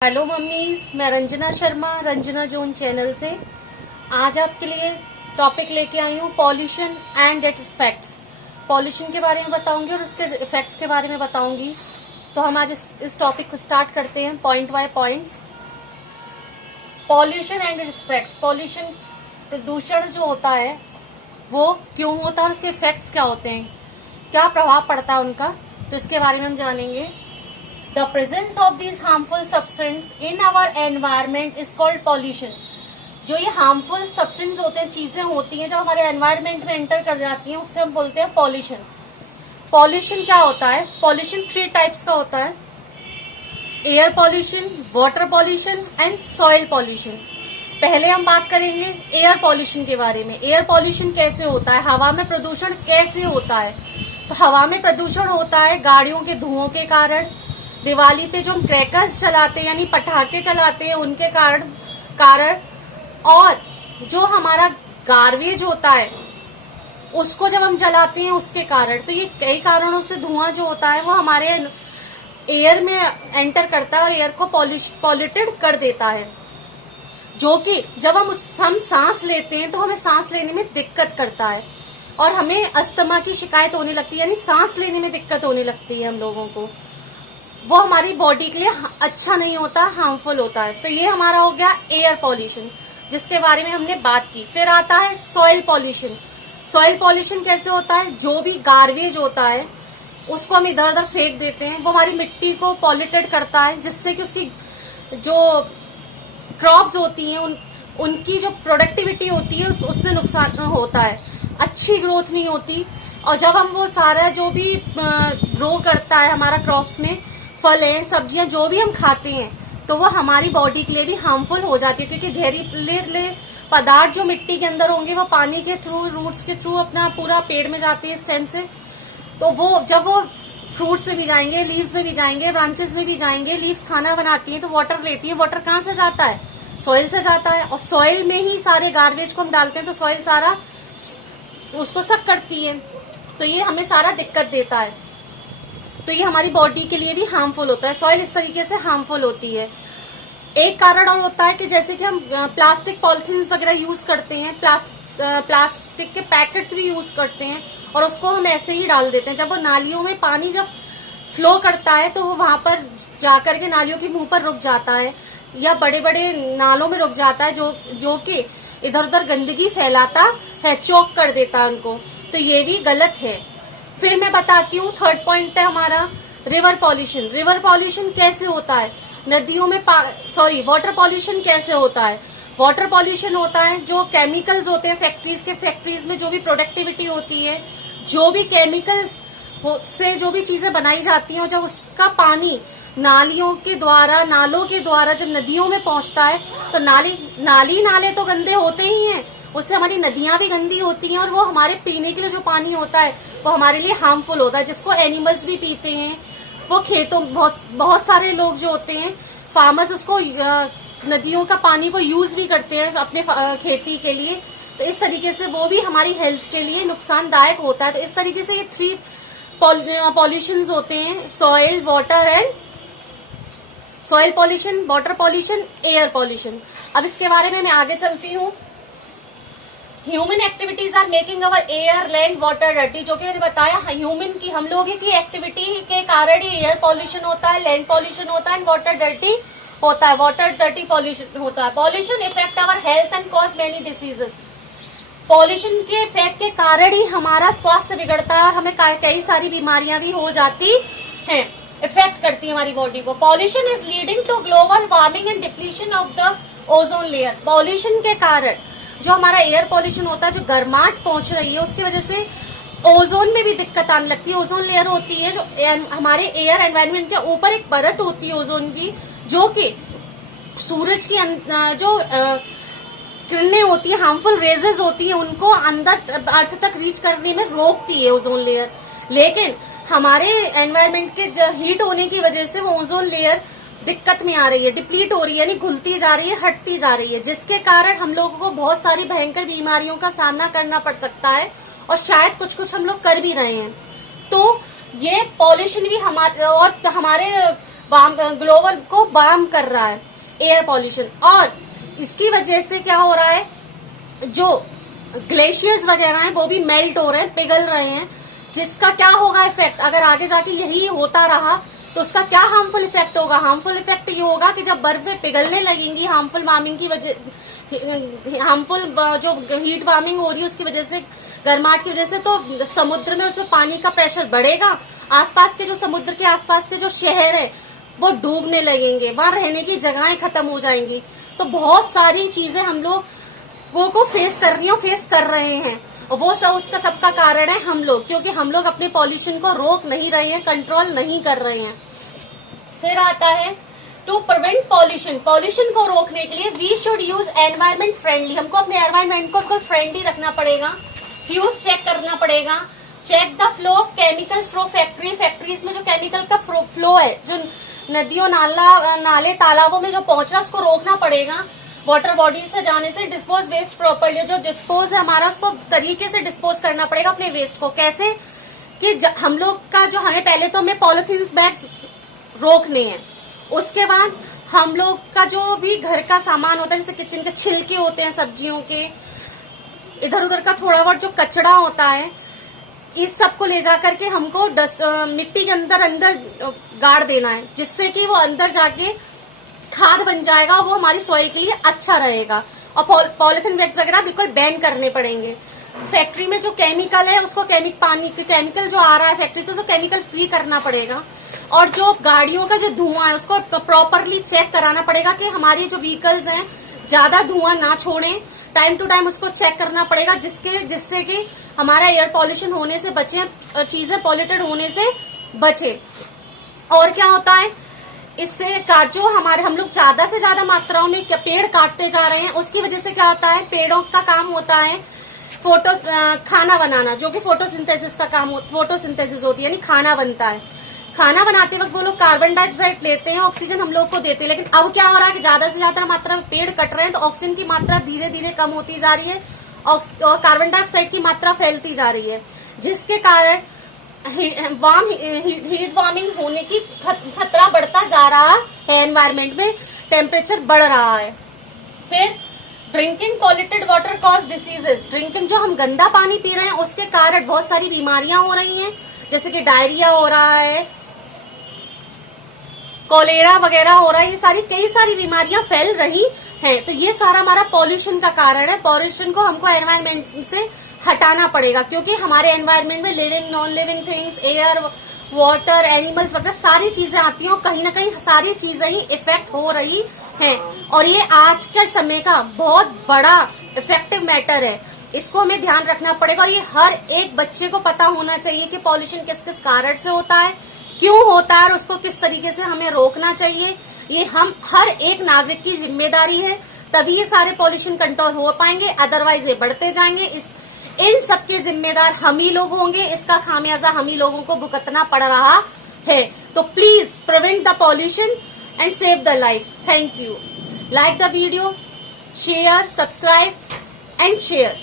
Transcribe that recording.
Hello mummies, मैं Ranjana Sharma Ranjana zone channel से आज आपके लिए टॉपिक लेके आई हूँ pollution and it's effects. Pollution के बारे में बताऊंगी और उसके इफेक्ट्स के बारे में बताऊंगी। तो हम आज इस टॉपिक को स्टार्ट करते हैं point by points. Pollution and it's effects. Pollution, प्रदूषण जो होता है वो क्यों होता है, उसके इफेक्ट्स क्या होते हैं, क्या प्रभाव पड़ता है उनका, तो इसके बारे में हम जानेंगे। The presence of these harmful substances in our environment is called pollution। जो ये harmful substances होते हैं, चीजें होती हैं, जब हमारे environment में enter कर जाती हैं, उससे हम बोलते हैं pollution। pollution क्या होता है? pollution 3 types का होता है: air pollution, water pollution and soil pollution। पहले हम बात करेंगे एयर पॉल्यूशन के बारे में। एयर पॉल्यूशन कैसे होता है, हवा में प्रदूषण कैसे होता है? तो हवा में प्रदूषण होता है गाड़ियों के धुओं के कारण, दिवाली पे जो हम क्रैकर्स चलाते हैं यानी पटाखे चलाते हैं उनके कारण और जो हमारा गार्बेज होता है उसको जब हम जलाते हैं उसके कारण। तो ये कई कारणों से धुआं जो होता है वो हमारे एयर में एंटर करता है और एयर को पॉल्यूटेड कर देता है, जो कि जब हम सांस लेते हैं तो हमें सांस लेने में दिक्कत करता है और हमें अस्थमा की शिकायत होने लगती है, यानी सांस लेने में दिक्कत होने लगती है हम लोगों को। वो हमारी बॉडी के लिए अच्छा नहीं होता, हार्मफुल होता है। तो ये हमारा हो गया एयर पॉल्यूशन, जिसके बारे में हमने बात की। फिर आता है सॉइल पॉल्यूशन। सॉइल पॉल्यूशन कैसे होता है? जो भी गार्बेज होता है उसको हम इधर उधर फेंक देते हैं, वो हमारी मिट्टी को पॉल्यूटेड करता है, जिससे कि उसकी जो क्रॉप्स होती हैं उनकी जो प्रोडक्टिविटी होती है उसमें नुकसान होता है, अच्छी ग्रोथ नहीं होती। और जब हम वो सारा जो भी ग्रो करता है हमारा क्रॉप्स में, फल हैं, सब्जियां जो भी हम खाते हैं, तो वो हमारी बॉडी के लिए भी हार्मफुल हो जाती है, क्योंकि जहरीले पदार्थ जो मिट्टी के अंदर होंगे वो पानी के थ्रू, रूट्स के थ्रू अपना पूरा पेड़ में जाते हैं, स्टेम से। तो वो जब वो फ्रूट्स में भी जाएंगे, लीव्स में भी जाएंगे, ब्रांचेस में भी जाएंगे। लीव्स खाना बनाती है तो वाटर लेती है, वाटर कहाँ से जाता है? सॉइल से जाता है, और सॉइल में ही सारे गार्बेज को हम डालते हैं तो सॉइल सारा उसको सक करती है। तो ये हमें सारा दिक्कत देता है, तो ये हमारी बॉडी के लिए भी हार्मफुल होता है। सॉइल इस तरीके से हार्मफुल होती है। एक कारण और होता है कि जैसे कि हम प्लास्टिक पॉलिथीन्स वगैरह यूज करते हैं, प्लास्टिक के पैकेट्स भी यूज करते हैं और उसको हम ऐसे ही डाल देते हैं। जब वो नालियों में पानी जब फ्लो करता है तो वो वहां पर जाकर के नालियों के मुंह पर रुक जाता है या बड़े बड़े नालों में रुक जाता है, जो कि इधर उधर गंदगी फैलाता है, चोक कर देता है उनको। तो ये भी गलत है। फिर मैं बताती हूँ, थर्ड पॉइंट है हमारा रिवर पॉल्यूशन। रिवर पॉल्यूशन कैसे होता है? नदियों में वाटर पॉल्यूशन कैसे होता है? वाटर पॉल्यूशन होता है जो केमिकल्स होते हैं फैक्ट्रीज में जो भी प्रोडक्टिविटी होती है, जो भी केमिकल्स से जो भी चीजें बनाई जाती हैं, और जब उसका पानी नालों के द्वारा जब नदियों में पहुंचता है तो नाले तो गंदे होते ही हैं, उससे हमारी नदियां भी गंदी होती हैं और वो हमारे पीने के लिए जो पानी होता है वो हमारे लिए हार्मफुल होता है, जिसको एनिमल्स भी पीते हैं। वो खेतों बहुत सारे लोग जो होते हैं, फार्मर्स, उसको नदियों का पानी को यूज भी करते हैं अपने खेती के लिए। तो इस तरीके से वो भी हमारी हेल्थ के लिए नुकसानदायक होता है। तो इस तरीके से ये 3 पॉल्यूशंस होते हैं: soil pollution, water pollution, air pollution. अब इसके बारे में मैं आगे चलती हूँ। Human activities are making our air, land, water dirty. जो कि मैंने बताया, ह्यूमन की, हम लोगों की एक्टिविटी के कारण ही एयर पॉल्यूशन होता है, लैंड पॉल्यूशन होता है, वाटर डर्टी होता है, वाटर डर्टी पॉल्यूशन होता है। Pollution effect our health and cause many diseases. Pollution के इफेक्ट के कारण ही हमारा स्वास्थ्य बिगड़ता है और हमें कई सारी बीमारियां भी हो जाती हैं, इफेक्ट करती है हमारी बॉडी को। Pollution is leading to global warming and depletion of the ozone layer. Pollution के कारण जो हमारा एयर पॉल्यूशन होता है, जो गर्माहट पहुंच रही है, उसकी वजह से ओजोन में भी दिक्कत आने लगती है। ओजोन लेयर होती है जो हमारे एयर एनवायरनमेंट के ऊपर एक परत होती है ओजोन की, जो कि सूरज की जो किरणें होती है, हार्मफुल रेजेस होती है, उनको अंदर अर्थ तक रीच करने में रोकती है ओजोन लेयर। लेकिन हमारे एनवायरनमेंट के हीट होने की वजह से वो ओजोन लेयर दिक्कत में आ रही है, डिप्लीट हो रही है, यानी घुलती जा रही है, हटती जा रही है, जिसके कारण हम लोगों को बहुत सारी भयंकर बीमारियों का सामना करना पड़ सकता है और शायद कुछ हम लोग कर भी रहे हैं। तो ये पॉल्यूशन भी हमारे ग्लोबल को वार्म कर रहा है एयर पॉल्यूशन। और इसकी वजह से क्या हो रहा है, जो ग्लेशियर्स वगैरह हैं वो भी मेल्ट हो रहे हैं, पिघल रहे हैं, जिसका क्या होगा इफेक्ट, अगर आगे जाके यही होता रहा तो उसका क्या हार्मफुल इफेक्ट होगा। हार्मफुल इफेक्ट ये होगा कि जब बर्फें पिघलने लगेंगी हार्मफुल वार्मिंग की वजह, हार्मफुल जो हीट वार्मिंग हो रही है उसकी वजह से, गर्माहट की वजह से, तो समुद्र में उसमें पानी का प्रेशर बढ़ेगा, आसपास के जो समुद्र के आसपास के जो शहर है वो डूबने लगेंगे, वहां रहने की जगहें खत्म हो जाएंगी। तो बहुत सारी चीजें हम लोग को फेस कर रहे हैं, और वो सब उसका सबका कारण है हम लोग, क्योंकि हम लोग अपने पॉल्यूशन को रोक नहीं रहे हैं, कंट्रोल नहीं कर रहे हैं। फिर आता है टू प्रिवेंट पॉल्यूशन। पॉल्यूशन को रोकने के लिए we should use environment friendly, हमको अपने एनवायरमेंट को फ्रेंडली रखना पड़ेगा। फ्यूज चेक करना पड़ेगा, check the flow of chemicals from factories में जो केमिकल का फ्लो है, जो नदियों नाले तालाबों में जो पहुंच रहा है उसको रोकना पड़ेगा। वाटर बॉडी से जाने से डिस्पोज वेस्ट प्रॉपर्ली, जो डिस्पोज है हमारा उसको तरीके से डिस्पोज करना पड़ेगा अपने वेस्ट को। कैसे कि हम लोग का जो, हमें पहले तो हमें पॉलिथीन बैग्स रोकने हैं, उसके बाद हम लोग का जो भी घर का सामान होता है, जैसे किचन के छिलके होते हैं सब्जियों के, इधर उधर का थोड़ा बहुत जो कचरा होता है, इस सब को ले जाकर के हमको मिट्टी के अंदर गाड़ देना है, जिससे कि वो अंदर जाके खाद बन जाएगा, वो हमारी सॉइल के लिए अच्छा रहेगा। और पॉलिथीन बैग्स वगैरह बिल्कुल बैन करने पड़ेंगे। फैक्ट्री में जो केमिकल है उसको केमिकल जो आ रहा है फैक्ट्री से, उसको केमिकल फ्री करना पड़ेगा। और जो गाड़ियों का जो धुआं है उसको प्रॉपरली चेक कराना पड़ेगा कि हमारी जो व्हीकल्स हैं ज्यादा धुआं ना छोड़ें, टाइम टू टाइम उसको चेक करना पड़ेगा, जिससे कि हमारा एयर पॉल्यूशन होने से बचे, चीजें पॉल्यूटेड होने से बचे। और क्या होता है इससे का, जो हमारे हम लोग ज्यादा से ज्यादा मात्राओं में पेड़ काटते जा रहे हैं, उसकी वजह से क्या होता है, पेड़ों का काम होता है खाना बनाना, जो कि फोटोसिंथेसिस का काम, फोटोसिंथेसिस होती है, यानी खाना बनता है। खाना बनाते वक्त वो लोग कार्बन डाइऑक्साइड लेते हैं, ऑक्सीजन हम लोग को देते हैं। लेकिन अब क्या हो रहा है कि ज्यादा से ज्यादा मात्रा में पेड़ कट रहे हैं, तो ऑक्सीजन की मात्रा धीरे धीरे कम होती जा रही है और कार्बन डाइऑक्साइड की मात्रा फैलती जा रही है, जिसके कारण हीट वार्मिंग होने की खतरा बढ़ता जा रहा है, एनवायरमेंट में टेम्परेचर बढ़ रहा है। फिर drinking polluted water cause diseases. Drinking, जो हम गंदा पानी पी रहे हैं उसके कारण बहुत सारी बीमारियां हो रही हैं, जैसे कि डायरिया हो रहा है, कोलेरा वगैरह हो रहा है, ये कई सारी बीमारियां फैल रही हैं। तो ये सारा हमारा पॉल्यूशन का कारण है। पॉल्यूशन को हमको एनवायरमेंट से हटाना पड़ेगा, क्योंकि हमारे एनवायरमेंट में living non living things, air, water, animals वगैरह सारी चीजें आती हैं, और कहीं ना कहीं सारी चीजें ही इफेक्ट हो रही हैं। और ये आज के समय का बहुत बड़ा इफेक्टिव मैटर है, इसको हमें ध्यान रखना पड़ेगा। और ये हर एक बच्चे को पता होना चाहिए कि पॉल्यूशन किस किस कारण से होता है, क्यों होता है, और उसको किस तरीके से हमें रोकना चाहिए। ये हम हर एक नागरिक की जिम्मेदारी है, तभी ये सारे पॉल्यूशन कंट्रोल हो पाएंगे, अदरवाइज ये बढ़ते जाएंगे। इन सबके जिम्मेदार हम ही लोग होंगे, इसका खामियाजा हम ही लोगों को भुगतना पड़ रहा है। तो please prevent the pollution and save the life. Thank you. Like the video, share, subscribe and share.